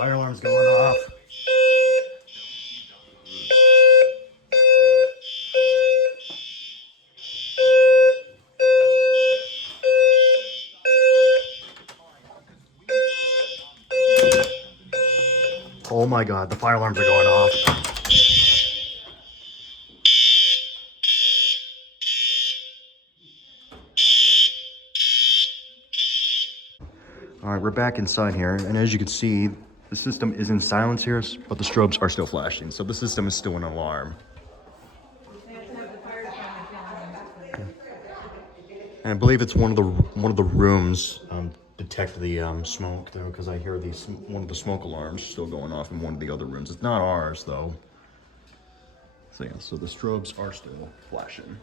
Fire alarm's going off. Oh my god, the fire alarms are going off. All right, we're back inside here, and as you can see, the system is in silence here, but the strobes are still flashing, so the system is still an alarm. And I believe it's one of the rooms detect the smoke though, because I hear one of the smoke alarms still going off in one of the other rooms. It's not ours though. So yeah, so the strobes are still flashing.